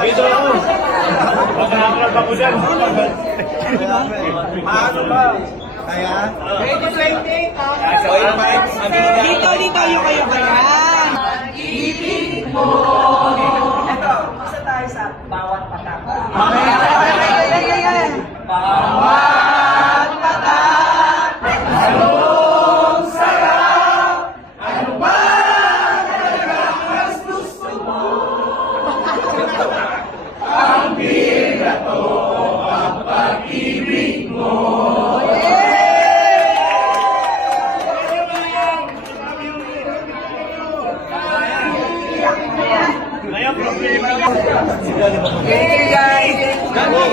Dito ako. Pagkakakalap ako dyan. Paano ba? Kaya? Dito yung kayo kaya. Ito, isa tayo sa bawat patak. Bawat patak. Anong sarap? Ano ba talagang gusto mo? Ang birato ang pag-ibig mo. Ngayon, problema. Hey guys! Gani!